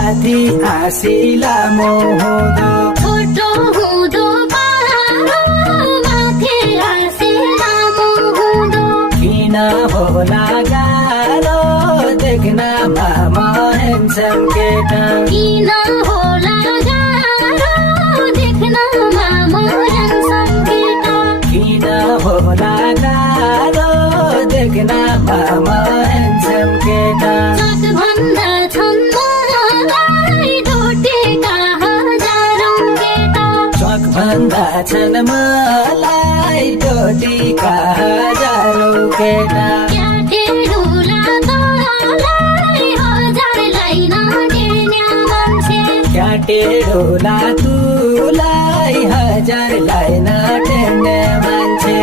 माथि हाँसी लामो हुँदो छोटो हुँदो पारो माथि हाँसी लामो हुँदो किन होला गाह्रो देख्नमा म ह्यान्डसम केटा किन होला गाह्रो देख्नमा म ह्यान्डसम केटा किन होला गाह्रो देख्नमा म ह्यान्डसम केटा सबभन्दा छन् मलाई डोटेका हजारौँ केटा सबभन्दा छन् मलाई डोटीका हजारौँ केटा क्याटेरुला तँलाई हजारलाई नटेर्ने मान्छे क्याटेरुला तुलाई हजारलाई नटेर्ने मान्छे